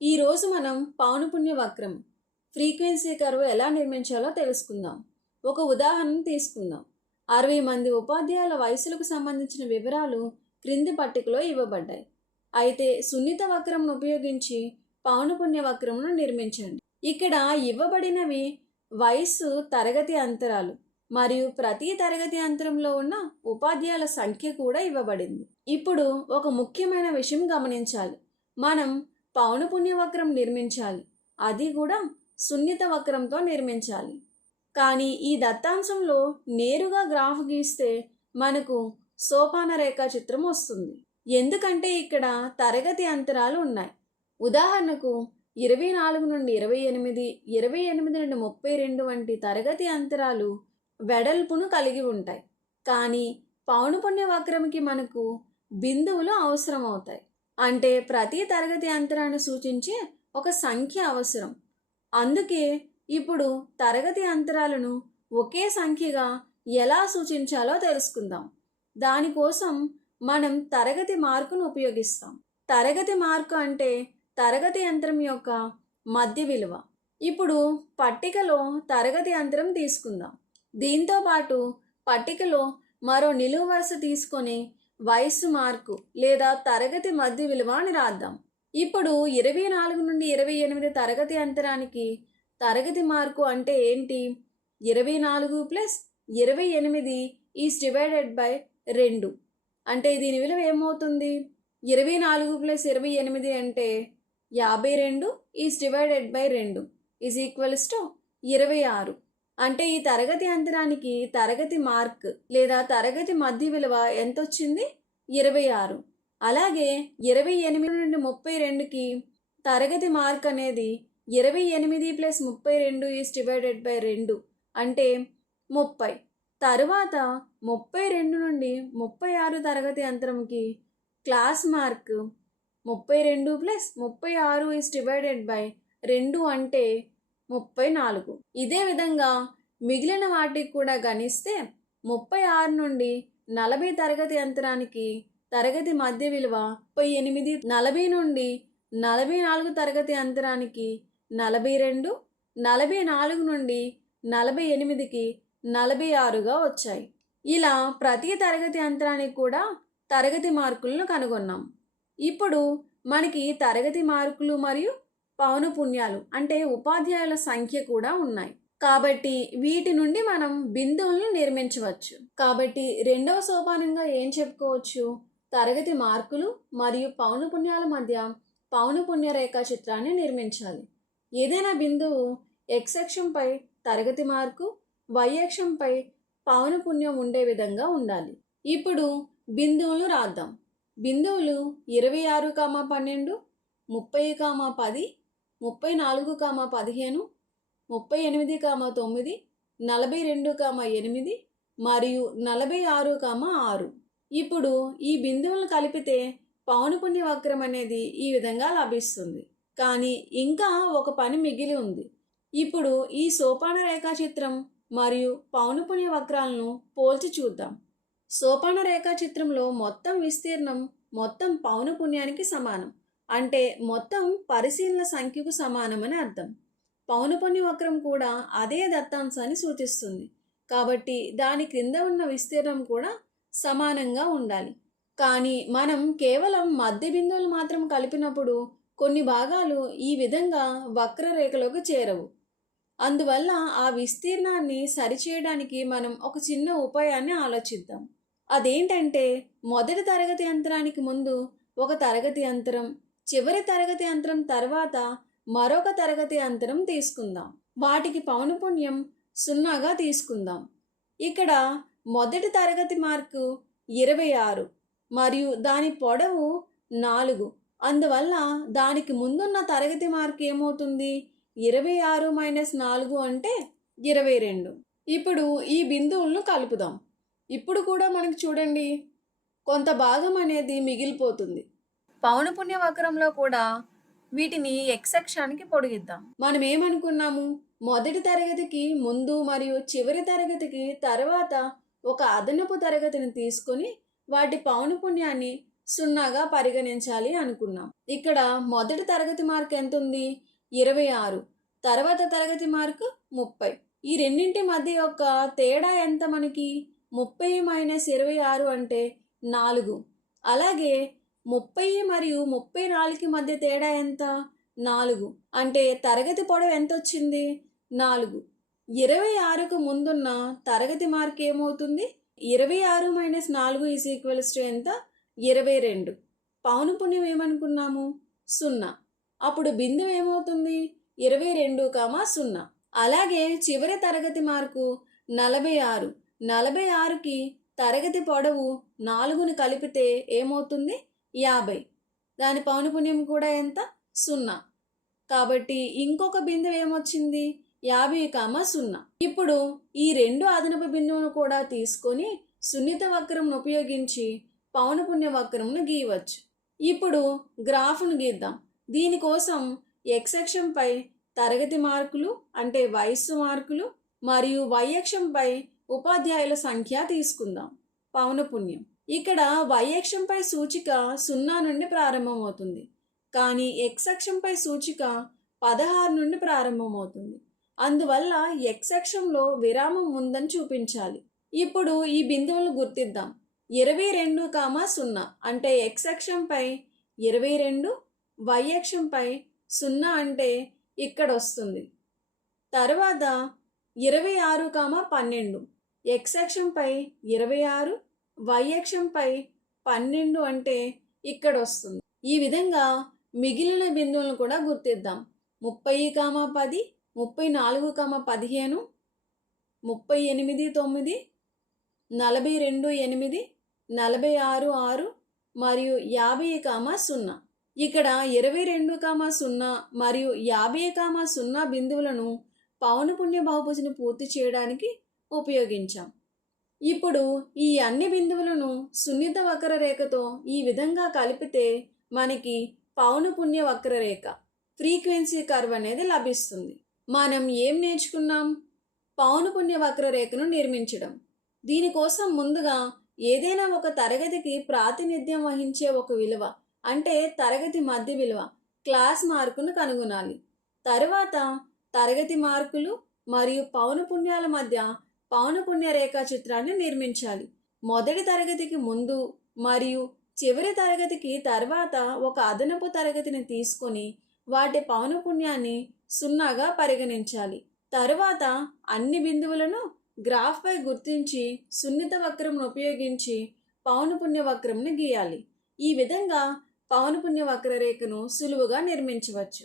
ఈరోజు మనం పౌనపున్య వక్రం frequency curve ఎలా నిర్మించాలో తెలుసుకుందాం. ఒక ఉదాహరణ తీసుకుందాం. 60 మంది ఉపాధ్యాయుల వయసులకు సంబంధించిన వివరాలు క్రింది పట్టికలో ఇవ్వబడ్డాయి. అయితే సున్నిత వక్రంను ఉపయోగించి పౌనపున్య వక్రమును నిర్మించండి. ఇక్కడ ఇవ్వబడినవి వయస్సు, తరగతి అంతరాలు మరియు ప్రతి తరగతి అంతరంలో ఉన్న ఉపాధ్యాయుల సంఖ్య కూడా ఇవ్వబడింది. ఇప్పుడు ఒక ముఖ్యమైన విషయం గమనించాలి. మనం పౌనపున్య వక్రం నిర్మించాలి, అది కూడా సున్నిత వక్రంతో నిర్మించాలి. కానీ ఈ దత్తాంశంలో నేరుగా గ్రాఫ్ గీస్తే మనకు సోపాన రేఖా చిత్రం వస్తుంది. ఎందుకంటే ఇక్కడ తరగతి అంతరాలు ఉన్నాయి. ఉదాహరణకు 24 నుండి 28, 28 నుండి 32 వంటి తరగతి అంతరాలు వెడల్పును కలిగి ఉంటాయి. కానీ పౌనపున్య వక్రంకి మనకు బిందువులు అవసరం అవుతాయి. అంటే ప్రతి తరగతి అంతరాన్ని సూచించే ఒక సంఖ్య అవసరం. అందుకే ఇప్పుడు తరగతి అంతరాలను ఒకే సంఖ్యగా ఎలా సూచించాలో తెలుసుకుందాం. దానికోసం మనం తరగతి మార్కును ఉపయోగిస్తాం. తరగతి మార్కు అంటే తరగతి అంతరం యొక్క మధ్య విలువ. ఇప్పుడు పట్టికలో తరగతి అంతరం తీసుకుందాం. దీంతో పాటు పట్టికలో మరో నిలువు వరుస తీసుకొని వయస్సు మార్కు లేదా తరగతి మధ్య విలువ అని రాద్దాం. ఇప్పుడు 24 నుండి 28 తరగతి అంతరానికి తరగతి మార్కు అంటే ఏంటి? 24 ప్లస్ 28 ఈజ్ డివైడెడ్ బై 2. అంటే దీని విలువ ఏమవుతుంది? 24 ప్లస్ 28 అంటే 52 is divided by 2 is equals to 26. అంటే ఈ తరగతి అంతరానికి తరగతి మార్క్ లేదా తరగతి మధ్య విలువ ఎంత వచ్చింది? 26. అలాగే 28 నుండి 32కి తరగతి మార్క్ అనేది 28 ప్లస్ 32 ఈజ్ డివైడెడ్ బై 2 అంటే 30. తరువాత 32 నుండి 36 తరగతి అంతరంకి class mark 32 plus 36 is divided by 2 అంటే 34. ఇదే విధంగా మిగిలిన వాటికి కూడా గణిస్తే 36 నుండి 40 తరగతి అంతరానికి తరగతి మధ్య విలువ 38, 40 నుండి 44 తరగతి అంతరానికి 42, 44 నుండి 48కి 46గా వచ్చాయి. ఇలా ప్రతి తరగతి అంతరానికి కూడా తరగతి మార్కులను కనుగొన్నాం. ఇప్పుడు మనకి తరగతి మార్కులు మరియు పౌనపున్యాలు అంటే ఉపాధ్యాయుల సంఖ్య కూడా ఉన్నాయి. కాబట్టి వీటి నుండి మనం బిందువులను నిర్మించవచ్చు. కాబట్టి రెండవ సోపానంగా ఏం చెప్పుకోవచ్చు? తరగతి మార్కులు మరియు పౌనపున్యాల మధ్య పౌనపున్య రేఖా చిత్రాన్ని నిర్మించాలి. ఏదైనా బిందువు x అక్షంపై తరగతి మార్కు, y అక్షంపై పౌనపున్యం ఉండే విధంగా ఉండాలి. ఇప్పుడు బిందువులు రాద్దాం. బిందువులు 26, 12, 30, 10, 34, 15, 38, 9, 42, 8 మరియు 46, 6. ఇప్పుడు ఈ బిందువులను కలిపితే పౌనపున్య వక్రం అనేది ఈ విధంగా లభిస్తుంది. కానీ ఇంకా ఒక పని మిగిలి ఉంది. ఇప్పుడు ఈ సోపాన రేఖాచిత్రం మరియు పౌనపున్య వక్రాలను పోల్చి చూద్దాం. సోపాన రేఖాచిత్రంలో మొత్తం విస్తీర్ణం మొత్తం పౌనపున్యానికి సమానం. అంటే మొత్తం పరిశీలన సంఖ్యకు సమానమని అర్థం. పౌనపున్య వక్రం కూడా అదే దత్తాంశాన్ని సూచిస్తుంది. కాబట్టి దాని క్రింద ఉన్న విస్తీర్ణం కూడా సమానంగా ఉండాలి. కానీ మనం కేవలం మధ్య బిందువులు మాత్రం కలిపినప్పుడు కొన్ని భాగాలు ఈ విధంగా వక్రరేఖలోకి చేరవు. అందువల్ల ఆ విస్తీర్ణాన్ని సరిచేయడానికి మనం ఒక చిన్న ఉపాయాన్ని ఆలోచిద్దాం. అదేంటంటే మొదటి తరగతి అంతరానికి ముందు ఒక తరగతి అంతరం, చివరి తరగతి అంతరం తర్వాత మరొక తరగతి అంతరం తీసుకుందాం. వాటికి పౌనపున్యం 0గా తీసుకుందాం. ఇక్కడ మొదటి తరగతి మార్కు 26 మరియు దాని పొడవు 4. అందువల్ల దానికి ముందున్న తరగతి మార్కు ఏమవుతుంది? 26 మైనస్ 4 అంటే 22. ఇప్పుడు ఈ బిందువులను కలుపుదాం. ఇప్పుడు కూడా మనకు చూడండి కొంత భాగం అనేది మిగిలిపోతుంది. పౌనపున్య వక్రంలో కూడా వీటిని x అక్షానికి పొడిగిద్దాం. మనం ఏమనుకున్నాము? మొదటి తరగతికి ముందు మరియు చివరి తరగతికి తర్వాత ఒక అదనపు తరగతిని తీసుకొని వాటి పౌనపున్యాన్ని సున్నాగా పరిగణించాలి అనుకున్నాం. ఇక్కడ మొదటి తరగతి మార్క్ ఎంత ఉంది? 26. తర్వాత తరగతి మార్కు 30. ఈ రెండింటి మధ్య యొక్క తేడా ఎంత మనకి? 30 మైనస్ 26 అంటే 4. అలాగే 30 మరియు 34 మధ్య తేడా ఎంత? 4. అంటే తరగతి పొడవు ఎంత వచ్చింది? 4. 26కు ముందున్న తరగతి మార్క్ ఏమవుతుంది? 26 మైనస్ 4 ఈజ్ ఈక్వల్స్ టు ఎంత? 22. పౌనపున్యం ఏమనుకున్నాము? 0. అప్పుడు బిందువు ఏమవుతుంది? 22,0. అలాగే చివరి తరగతి మార్కు 46. 46కి తరగతి పొడవు 4ను కలిపితే ఏమవుతుంది? 50. దాని పౌనపున్యం కూడా ఎంత? 0. కాబట్టి ఇంకొక బిందువు ఏమొచ్చింది? 50,0. ఇప్పుడు ఈ రెండు అదనపు బిందువును కూడా తీసుకొని సున్నిత వక్రంను ఉపయోగించి పౌనపున్య వక్రంను గీయవచ్చు. ఇప్పుడు గ్రాఫ్ను గీద్దాం. దీనికోసం x అక్షంపై తరగతి మార్కులు అంటే వయస్సు మార్కులు మరియు y అక్షంపై ఉపాధ్యాయుల సంఖ్య తీసుకుందాం. పౌనపున్యం ఇక్కడ y అక్షంపై సూచిక 0 నుండి ప్రారంభమవుతుంది, కానీ x అక్షంపై సూచిక 16 నుండి ప్రారంభమవుతుంది. అందువల్ల x అక్షంలో విరామం ఉందని చూపించాలి. ఇప్పుడు ఈ బిందువులను గుర్తిద్దాం. 22,0 అంటే x అక్షంపై 22, y అక్షంపై 0 అంటే ఇక్కడ వస్తుంది. తర్వాత 26,12 x అక్షంపై 26, y అక్షంపై 12 అంటే ఇక్కడ వస్తుంది. ఈ విధంగా మిగిలిన బిందువులను కూడా గుర్తిద్దాం. 30,10, 34,15, 38,9, 42,8, 46,6 మరియు 50,0. ఇక్కడ 22,0 మరియు 50,0 బిందువులను పౌనపున్య బహుభుజిని పూర్తి చేయడానికి ఉపయోగించాం. ఇప్పుడు ఈ అన్ని బిందువులను సున్నిత వక్రరేఖతో ఈ విధంగా కలిపితే మనకి పౌనపున్య వక్రరేఖ ఫ్రీక్వెన్సీ కర్వ్ అనేది లభిస్తుంది. మనం ఏం నేర్చుకున్నాం? పౌనపున్య వక్రరేఖను నిర్మించడం. దీనికోసం ముందుగా ఏదైనా ఒక తరగతికి ప్రాతినిధ్యం వహించే ఒక విలువ అంటే తరగతి మధ్య విలువ క్లాస్ మార్కును కనుగొనాలి. తరువాత తరగతి మార్కులు మరియు పౌనపున్యాల మధ్య పౌనపున్య రేఖా చిత్రాన్ని నిర్మించాలి. మొదటి తరగతికి ముందు మరియు చివరి తరగతికి తర్వాత ఒక అదనపు తరగతిని తీసుకొని వాటి పౌనపున్యాన్ని 0గా పరిగణించాలి. తరువాత అన్ని బిందువులను గ్రాఫ్పై గుర్తించి సున్నిత వక్రంను ఉపయోగించి పౌనపున్య వక్రంను గీయాలి. ఈ విధంగా పౌనపున్య వక్రరేఖను సులువుగా నిర్మించవచ్చు.